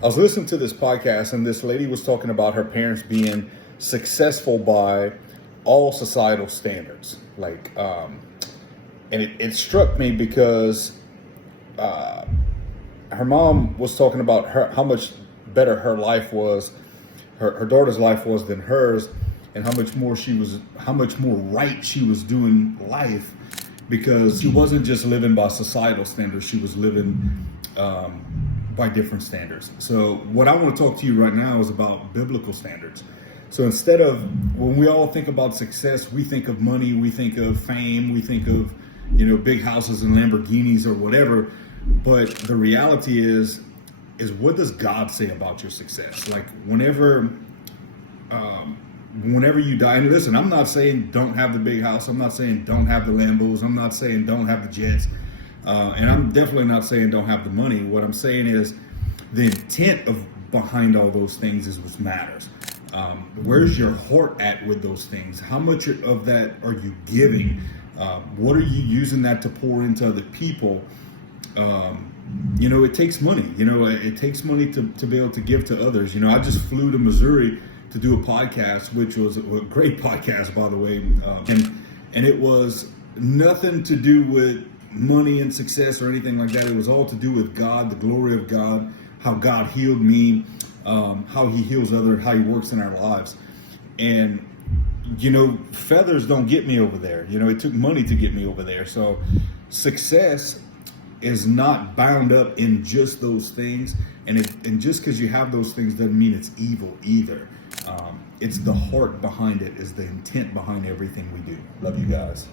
I was listening to this podcast, and this lady was talking about her parents being successful by all societal standards. And it struck me because her mom was talking about how much better her life was, her daughter's life was than hers, and how much more right she was doing life, because she wasn't just living by societal standards, she was living by different standards. So what I want to talk to you right now is about biblical standards. So instead of, when we all think about success, we think of money, we think of fame, we think of, big houses and Lamborghinis or whatever. But the reality is what does God say about your success? Like whenever you die, and listen, I'm not saying don't have the big house. I'm not saying don't have the Lambos. I'm not saying don't have the jets. And I'm definitely not saying don't have the money. What I'm saying is the intent behind all those things is what matters. Where's your heart at with those things? How much of that are you giving? What are you using that to pour into other people? It takes money. It takes money to be able to give to others. I just flew to Missouri to do a podcast, which was a great podcast, by the way. And it was nothing to do with money and success or anything like that. It was all to do with God, the glory of God, how God healed me, how he heals others, how he works in our lives. And, feathers don't get me over there. It took money to get me over there. So success is not bound up in just those things. And just because you have those things doesn't mean it's evil either. It's the heart behind it, is the intent behind everything we do. Love you guys.